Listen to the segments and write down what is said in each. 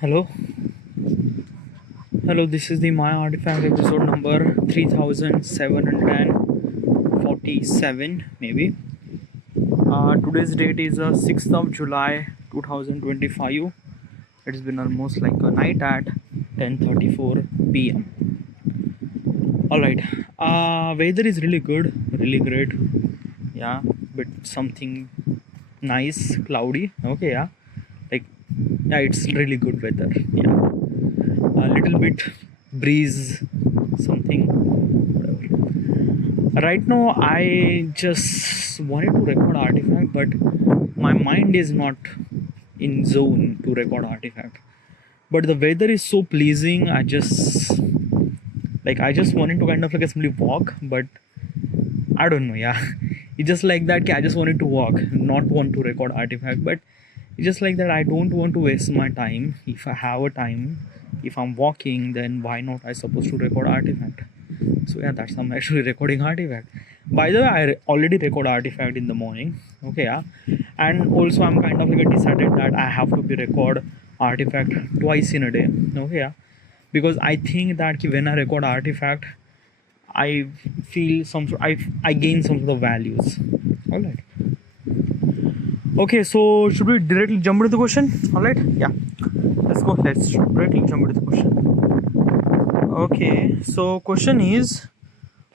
Hello, hello. This is the My Artifact episode number 3747, maybe. Today's date is 6th of July 2025. It's been almost like a night at 10:34 p.m. All right. Weather is really good, really great. Yeah, but something nice, cloudy. Okay, yeah. Like, yeah, it's really good weather. Yeah, a little bit breeze, something. Right now, I just wanted to record Artifact, but my mind is not in zone to record Artifact. But the weather is so pleasing. I just wanted to kind of like simply walk, but I don't know. Yeah, it's just like that. I just wanted to walk, not want to record Artifact, but it's just like that. I don't want to waste my time. If I have a time, if I'm walking, then why not? I supposed to record Artifact. So yeah, that's I'm actually recording Artifact. By the way, already record Artifact in the morning. Okay, yeah, and also I'm kind of like decided that I have to be record Artifact twice in a day. Okay, yeah, because I think that when I record Artifact, I feel I gain some sort of values. All right. Okay, so should we directly jump into the question? All right. Yeah. Let's go. Let's directly jump into the question. Okay. So question is,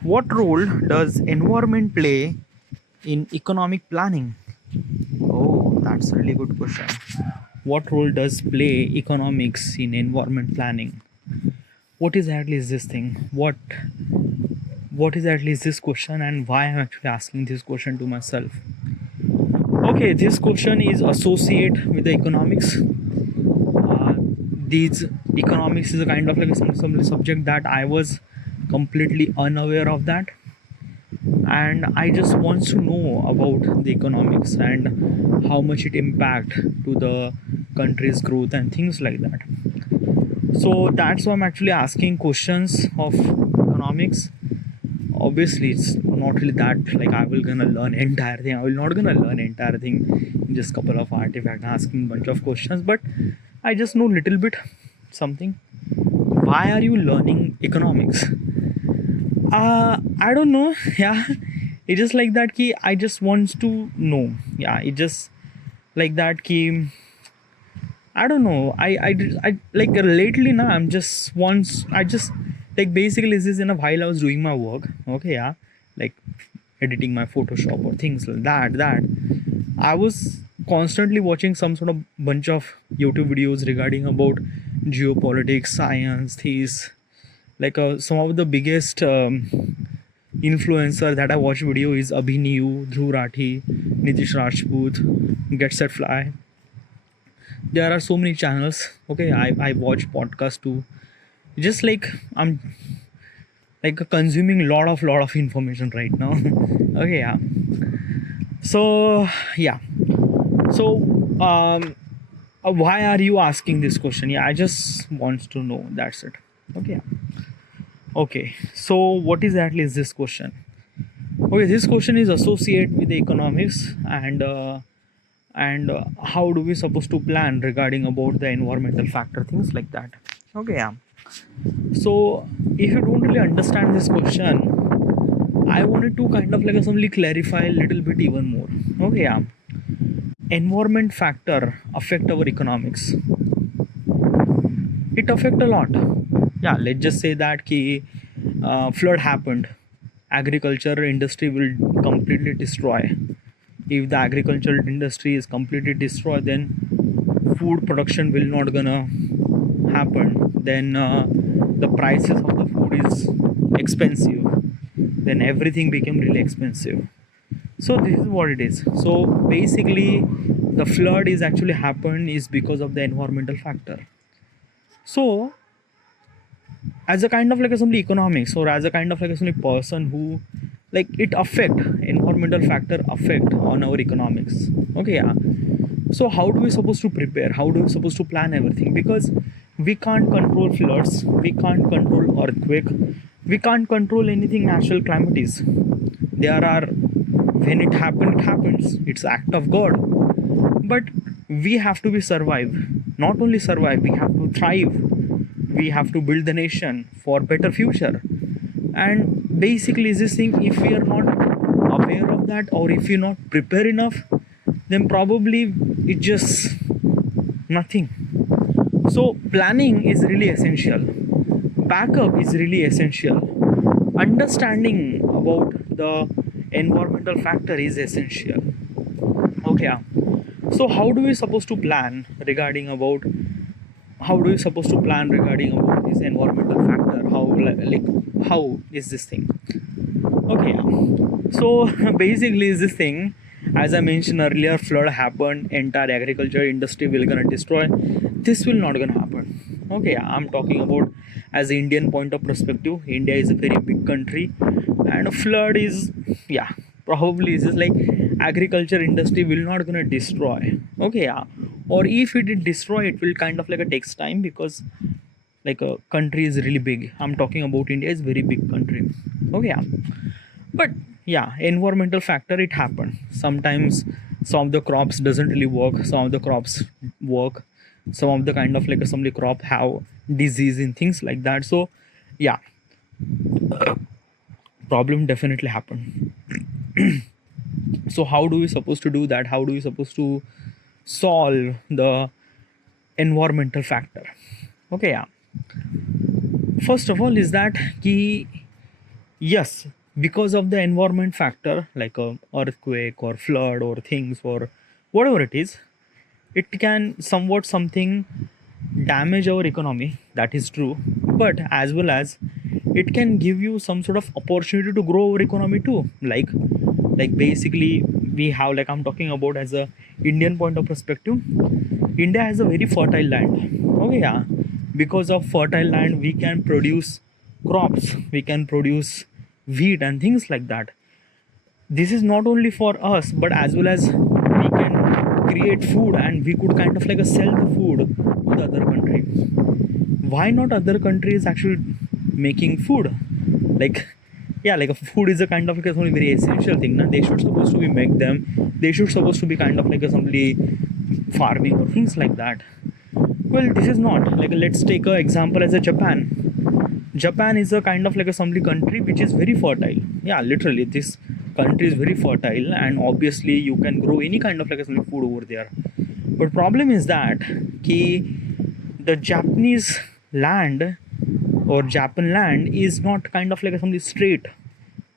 what role does environment play in economic planning? Oh, that's a really good question. What role does play economics in environment planning? What exactly is this thing? What exactly is this question, and why I'm actually asking this question to myself? Okay, this question is associated with the economics. These economics is a kind of like some subject that I was completely unaware of that, and I just want to know about the economics and how much it impact to the country's growth and things like that. So that's why I'm actually asking questions of economics. Obviously, it's not really that like I will gonna learn entire thing. I will not gonna learn entire thing in just couple of artifacts, asking bunch of questions, but I just know little bit something. Why are you learning economics? I don't know. Yeah, it's just like that. Ki I just wants to know. Yeah, it just like that. Ki I don't know. I like lately now. I'm just once. I just like basically this is in a while I was doing my work. Okay, yeah, like editing my Photoshop or things like that. I was constantly watching some sort of bunch of YouTube videos regarding about geopolitics, science, these like some of the biggest influencer that I watch video is Abhinew, Dhruv Rathi, Nitish Rajput, Get Set Fly. There are so many channels. Okay, I watch podcasts too. Just like I'm like consuming lot of information right now. Okay, yeah. So yeah. So why are you asking this question? Yeah, I just want to know. That's it. Okay. Yeah. Okay. So what exactly is this question? Okay, this question is associated with the economics and how do we supposed to plan regarding about the environmental factor, things like that. Okay, yeah. So if you don't really understand this question, I wanted to kind of like simply clarify a little bit even more. Okay, yeah. Environment factor affect our economics. It affect a lot. Yeah, let's just say that ki flood happened, agriculture industry will completely destroy. If the agricultural industry is completely destroyed, then food production will not gonna happen. Then the prices of the food is expensive, then everything became really expensive. So this is what it is. So basically the flood is actually happened is because of the environmental factor. So as a kind of like a simply economics, or as a kind of like a simply person who like it affect environmental factor affect on our economics. Okay, yeah. So how do we supposed to prepare, how do we supposed to plan everything? Because we can't control floods, we can't control earthquake, we can't control anything natural calamities. There are, when it happens, it's act of God. But we have to be survive. Not only survive, we have to thrive. We have to build the nation for better future. And basically this thing, if we are not aware of that, or if you're not prepared enough, then probably it's just nothing. So planning is really essential. Backup is really essential. Understanding about the environmental factor is essential. Okay, yeah. So how do we supposed to plan regarding about this environmental factor? How is this thing? Okay, yeah. So basically is this thing, as I mentioned earlier, flood happened, entire agriculture industry will gonna destroy. This will not gonna happen. Okay, yeah, I'm talking about as the Indian point of perspective. India is a very big country, and a flood is, yeah, probably is just like agriculture industry will not gonna destroy. Okay, yeah. Or if it did destroy, it will kind of like a takes time, because like a country is really big. I'm talking about India is very big country. Okay, yeah. But yeah, environmental factor, it happened. Sometimes some of the crops doesn't really work, some of the crops work, some of the kind of like some of the crop have disease and things like that. So yeah, problem definitely happened. So how do we supposed to do that? How do we supposed to solve the environmental factor? Okay, yeah. First of all is that key, yes, because of the environment factor, like a earthquake or flood or things or whatever it is, it can somewhat something damage our economy, that is true, but as well as it can give you some sort of opportunity to grow our economy too. Like basically we have, like I'm talking about as a Indian point of perspective, India has a very fertile land. Okay, yeah. Because of fertile land, we can produce crops, we can produce wheat and things like that. This is not only for us, but as well as we can create food, and we could kind of like sell the food to the other country. Why not other countries actually making food? Like, yeah, like a food is a kind of like a something very essential thing. Na? They should supposed to be make them. They should supposed to be kind of like a somebody farming or things like that. Well, this is not. Like, let's take an example as a Japan. Japan is a kind of like a somebody country which is very fertile. Yeah, literally, this country is very fertile, and obviously you can grow any kind of like a somebody food over there. But problem is that the Japanese land or Japan land is not kind of like a somebody straight.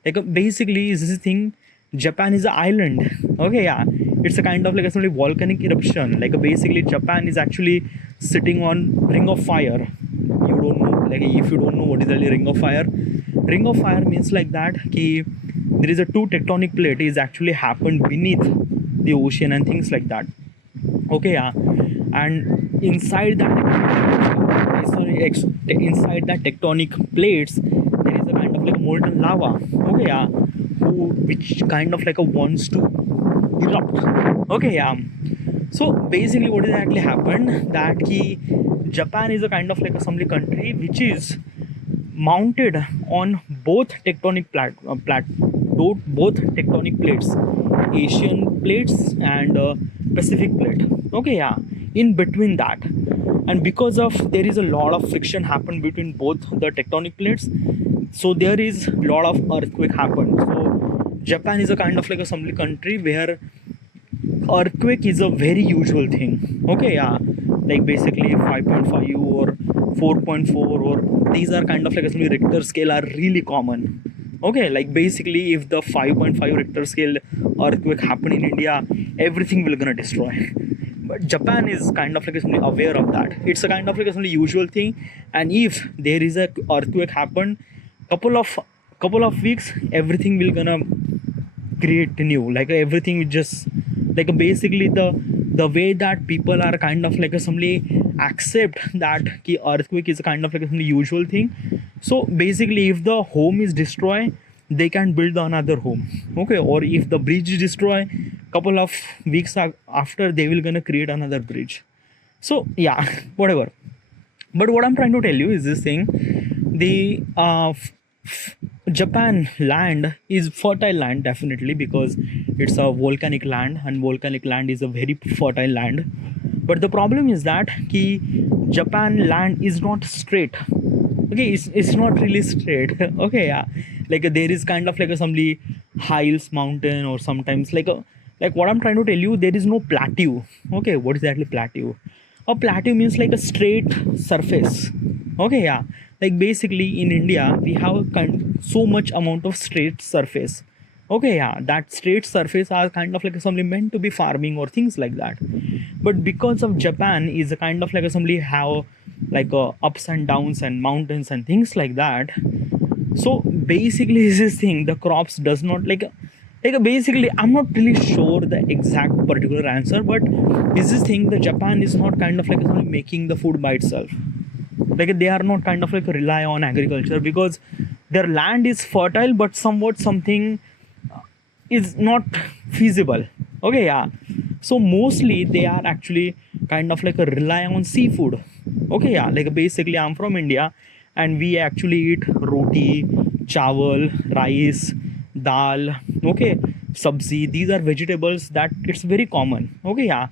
Like basically, is this thing? Japan is an island. Okay, yeah, it's a kind of like a somebody volcanic eruption. Like basically, Japan is actually sitting on ring of fire. You don't know, like if you don't know what is the ring of fire. Ring of fire means like that. There is a two tectonic plate is actually happened beneath the ocean and things like that. Okay, yeah, and inside that tectonic plates, there is a kind of like molten lava. Okay, yeah, which kind of like a wants to erupt. Okay, yeah. So basically, what exactly happened that Japan is a kind of like a assembly country which is mounted on both tectonic both tectonic plates, Asian plates and Pacific plate. Okay, yeah, in between that, and because of there is a lot of friction happen between both the tectonic plates, so there is a lot of earthquake happen. So Japan is a kind of like assembly country where earthquake is a very usual thing. Okay, yeah, like basically 5.5 or 4.4, or these are kind of like a Richter scale are really common. Okay, like basically if the 5.5 Richter scale earthquake happen in India, everything will gonna destroy. But Japan is kind of like aware of that. It's a kind of like a usual thing, and if there is a earthquake happen, couple of weeks, everything will gonna create new. Like everything will just like basically the way that people are kind of like assembly accept that earthquake is a kind of like a usual thing. So basically if the home is destroyed, they can build another home. Okay, or if the bridge is destroyed, couple of weeks after, they will gonna create another bridge. So yeah, whatever. But what I'm trying to tell you is this thing, the Japan land is fertile land definitely, because it's a volcanic land, and volcanic land is a very fertile land. But the problem is that ki Japan land is not straight. Okay, it's not really straight. Okay, yeah, like there is kind of like a some hills, mountain, or sometimes like what I'm trying to tell you, there is no plateau. Okay, what is exactly plateau? A plateau means like a straight surface. Okay, yeah, like basically in India we have so much amount of straight surface. Okay, yeah, that straight surface are kind of like something meant to be farming or things like that. But because of Japan is a kind of like assembly have like ups and downs and mountains and things like that. So basically is this thing the crops does not basically I'm not really sure the exact particular answer, but is this thing the Japan is not kind of like making the food by itself. Like they are not kind of like rely on agriculture, because their land is fertile but somewhat something is not feasible. Okay, yeah, so mostly they are actually kind of like a rely on seafood. Okay, yeah, like basically I'm from India, and we actually eat roti, chawal, rice, dal. Okay, sabzi, these are vegetables that it's very common. Okay, yeah,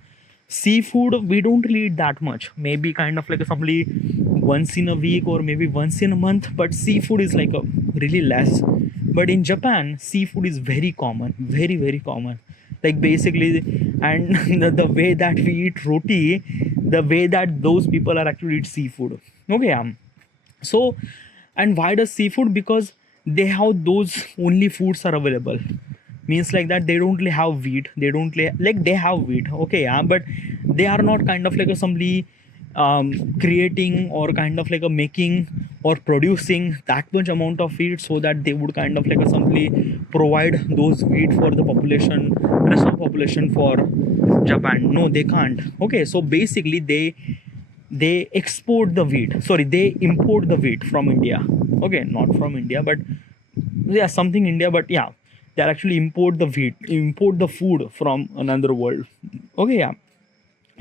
seafood we don't really eat that much, maybe kind of like a somebody once in a week or maybe once in a month, but seafood is like a really less. But in Japan seafood is very common, very very common. Like basically, and the way that we eat roti, the way that those people are actually eat seafood. Okay, so, and why does seafood? Because they have those only foods are available. Means like that they don't really have wheat. They don't really, like they have wheat. Okay, yeah, but they are not kind of like a somebody creating or kind of like a making or producing that much amount of wheat so that they would kind of like a simply provide those wheat for the population, rest of the population for Japan. No, they can't. Okay, so basically they export the wheat, sorry, they import the wheat from India. Okay, not from India, but yeah, something India, but yeah, they actually import the wheat, import the food from another world. Okay, yeah,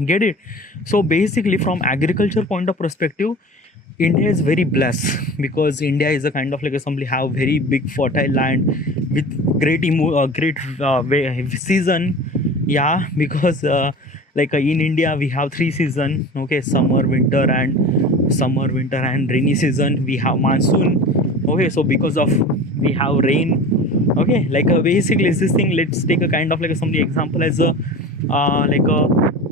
get it. So basically from agriculture point of perspective, India is very blessed, because India is a kind of like a simply have very big fertile land with great season. Yeah, because in India we have three season. Okay, summer, winter, and rainy season. We have monsoon. Okay, so because of we have rain. Okay, basically it's this thing. Let's take a kind of like a some example as a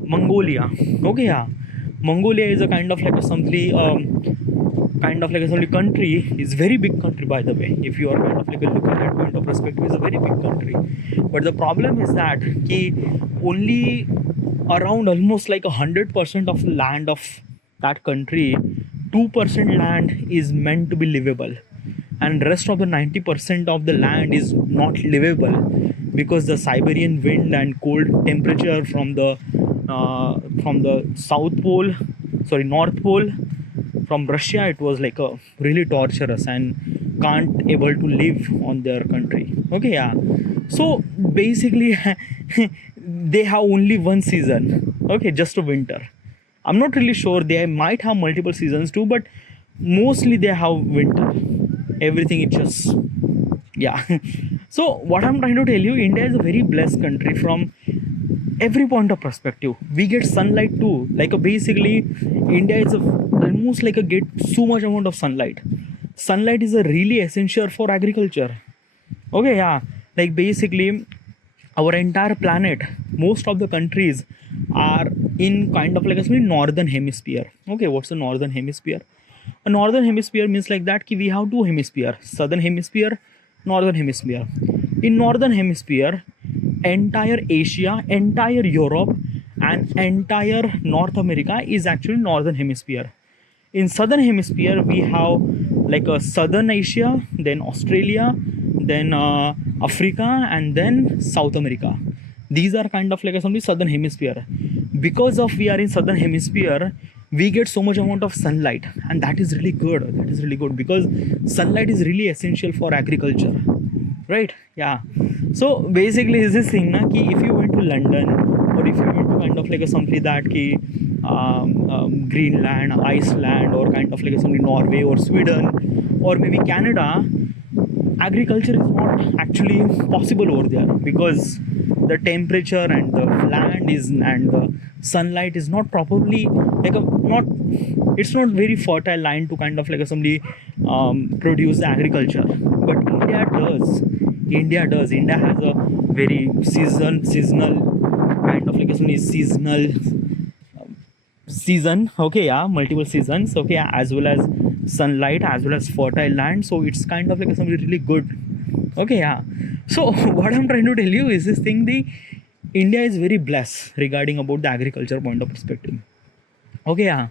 Mongolia. Okay, yeah, Mongolia is a kind of like a something kind of like a something country. Is very big country, by the way. If you are kind of like a looking at point of perspective, is a very big country. But the problem is that only around almost like 100% of land of that country, 2% land is meant to be livable, and rest of the 90% of the land is not livable, because the Siberian wind and cold temperature from the South Pole, sorry, North Pole, from Russia, it was like a really torturous and can't able to live on their country. Okay, yeah. So basically, they have only one season. Okay, just a winter. I'm not really sure. They might have multiple seasons too, but mostly they have winter. Everything is just, yeah. So what I'm trying to tell you, India is a very blessed country from every point of perspective. We get sunlight too. Basically, India is almost like a get so much amount of sunlight. Sunlight is a really essential for agriculture. Okay, yeah, basically our entire planet, most of the countries are in kind of like a northern hemisphere. Okay, what's the northern hemisphere? A northern hemisphere means like that we have two hemisphere: southern hemisphere, northern hemisphere. In northern hemisphere, entire Asia, entire Europe, and entire North America is actually northern hemisphere. In southern hemisphere we have like a southern Asia, then Australia, then Africa, and then South America. These are kind of like a something southern hemisphere. Because of we are in southern hemisphere, we get so much amount of sunlight, and that is really good. That is really good, because sunlight is really essential for agriculture, right? Yeah. So basically is this thing na, ki if you went to London, or if you went to kind of like a something that ki Greenland, Iceland, or kind of like a something Norway or Sweden, or maybe Canada, agriculture is not actually possible over there because the temperature and the land is and the sunlight is not properly like a not it's not very fertile land to kind of like somebody produce the agriculture. But India has a very seasonal kind of like somebody seasonal season, okay, yeah, multiple seasons, okay, yeah, as well as sunlight as well as fertile land, so it's kind of like something really good, okay, yeah. So what I'm trying to tell you is this thing: the India is very blessed regarding about the agriculture point of perspective, okay, yeah.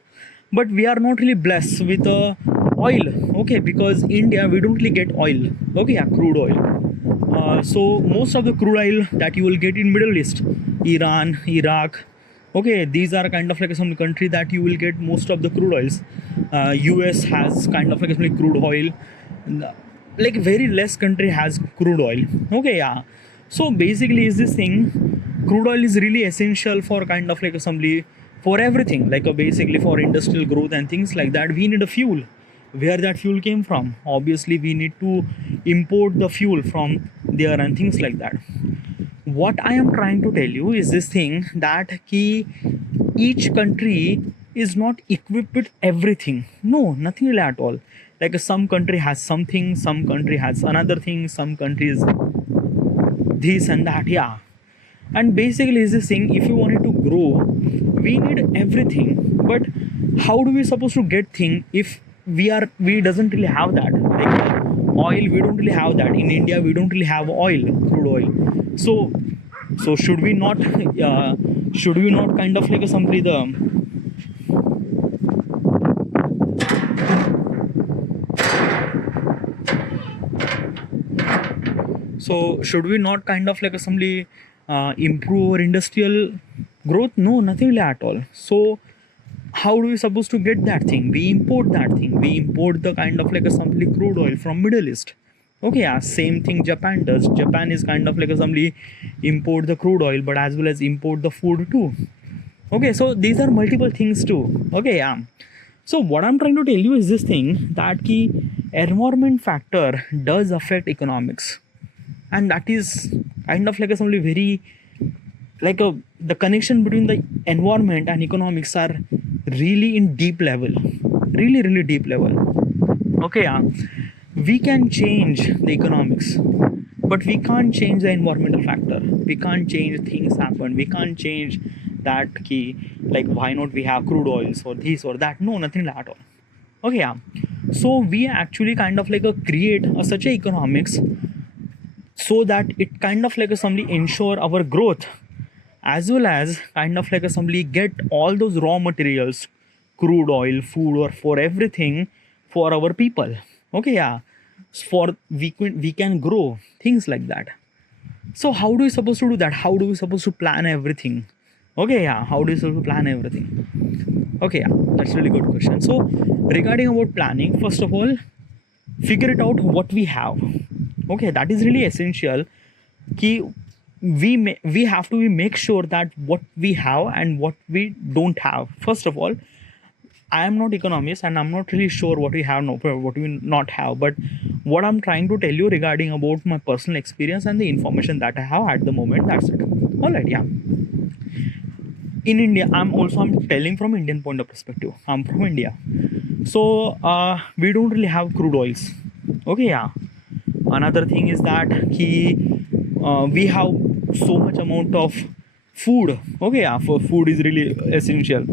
But we are not really blessed with oil, okay, because India we don't really get oil, okay, yeah, crude oil. So most of the crude oil that you will get in Middle East, Iran, Iraq, okay, these are kind of like some country that you will get most of the crude oils. US has kind of like some crude oil, like very less country has crude oil, okay, yeah. So basically is this thing, crude oil is really essential for kind of like assembly for everything, like basically for industrial growth and things like that. We need a fuel. Where that fuel came from, obviously we need to import the fuel from there and things like that. What I am trying to tell you is this thing that each country is not equipped with everything. No, nothing really at all. Like some country has something, some country has another thing, some countries this and that, yeah. And basically is this thing, if you wanted to grow, we need everything. But how do we supposed to get thing if we doesn't really have that? Like oil, we don't really have that. In India, we don't really have oil, crude oil. So should we not kind of like simply should we not kind of like simply improve our industrial growth? No, nothing really at all. So how do we supposed to get that thing? We import that thing. We import the kind of like simply crude oil from Middle East, okay, yeah. Same thing Japan does. Japan is kind of like simply import the crude oil but as well as import the food too, okay. So these are multiple things too, okay, yeah. So what I'm trying to tell you is this thing that key environment factor does affect economics, and that is kind of like something very like the connection between the environment and economics are really in deep level, really deep level, okay, yeah. We can change the economics, but we can't change the environmental factor. We can't change things happen. We can't change that key, like why not we have crude oils or this or that. No, nothing like at all, okay, yeah. So we actually kind of like create such a economics so that it kind of like somebody ensure our growth, as well as kind of like somebody get all those raw materials, crude oil, food, or for everything for our people, okay, yeah. For we can grow things like that. So how do we supposed to do that? How do we supposed to plan everything, okay, yeah. How do we supposed to plan everything, okay, yeah. That's a really good question. So regarding about planning, first of all, figure it out what we have, okay. That is really essential. Key we have to make sure that what we have and what we don't have. First of all, I am not economist and I'm not really sure what we have, no, what we not have. But what I'm trying to tell you regarding about my personal experience and the information that I have at the moment, that's it. All right, yeah. In India, I'm telling from Indian point of perspective. I'm from India, so we don't really have crude oils, okay, yeah. Another thing is that we have so much amount of food, okay, yeah. For food is really essential.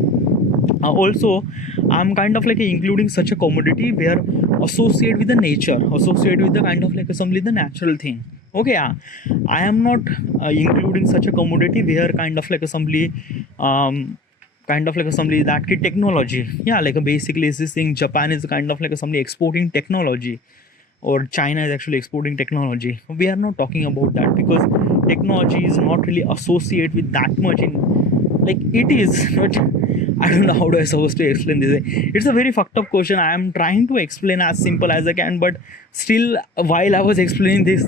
Also, I'm kind of like including such a commodity where associate with the nature, associate with the kind of like simply the natural thing, okay, yeah. I am not including such a commodity where kind of like assembly that technology, yeah. Like basically is this thing, Japan is kind of like assembly exporting technology, or China is actually exporting technology. We are not talking about that because technology is not really associated with that much in, like it is but I don't know how do I supposed to explain this. It's a very fucked up question. I am trying to explain as simple as I can, but still while I was explaining this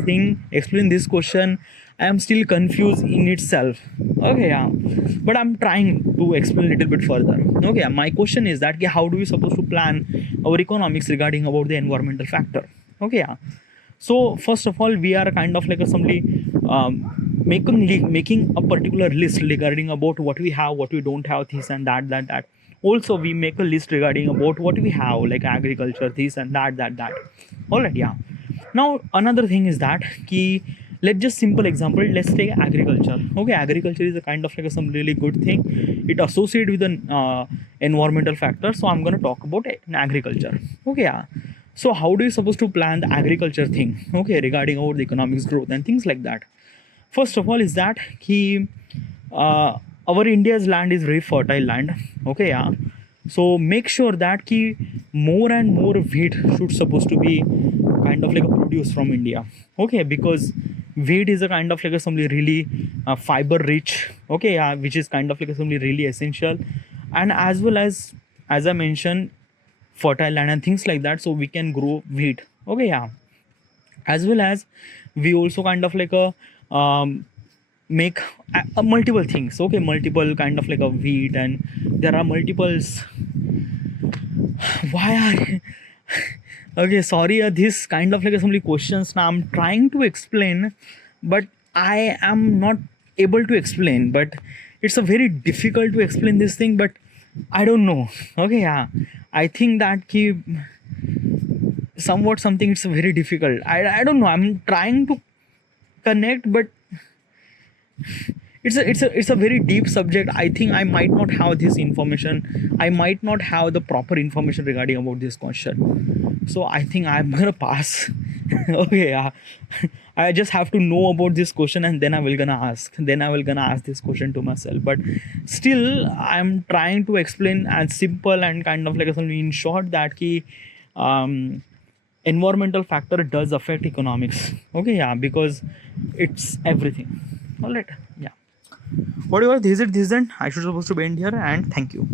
question, I am still confused in itself, okay, yeah. But I'm trying to explain a little bit further, okay, yeah. My question is that how do we supposed to plan our economics regarding about the environmental factor, okay, yeah. So first of all, we are kind of like a somebody making a particular list regarding about what we have, what we don't have, this and that. Also, we make a list regarding about what we have, like agriculture, this and that. All right, yeah. Now another thing is that key. Let's just simple example. Let's take agriculture. Okay, agriculture is a kind of like a, some really good thing. It associated with an environmental factor. So I'm gonna talk about agriculture. Okay, yeah. So how do you supposed to plan the agriculture thing? Okay, regarding over the economics growth and things like that. First of all, is that he our India's land is very fertile land. Okay, yeah. So make sure that ki more and more wheat should supposed to be kind of like a produce from India. Okay, because wheat is a kind of like a something really fiber rich. Okay, yeah, which is kind of like a something really essential, and as well as I mentioned, fertile land and things like that. So we can grow wheat. Okay, yeah. As well as we also kind of like a make multiple things. Okay, multiple kind of like a wheat, and there are multiples. Why are okay, sorry, this kind of like assembly questions now I'm trying to explain, but I am not able to explain, but it's a very difficult to explain this thing, but I don't know. Okay, yeah, I think that keep somewhat something, it's very difficult. I don't know, I'm trying to connect, but it's a very deep subject. I think I might not have this information, I might not have the proper information regarding about this question, so I think I'm gonna pass. Okay, yeah. I just have to know about this question, and then I will gonna ask this question to myself, but still I'm trying to explain as simple and kind of like something in short that key environmental factor does affect economics. Okay, yeah, because it's everything. All right, yeah. Whatever, this is it, this then I should supposed to end here, and thank you.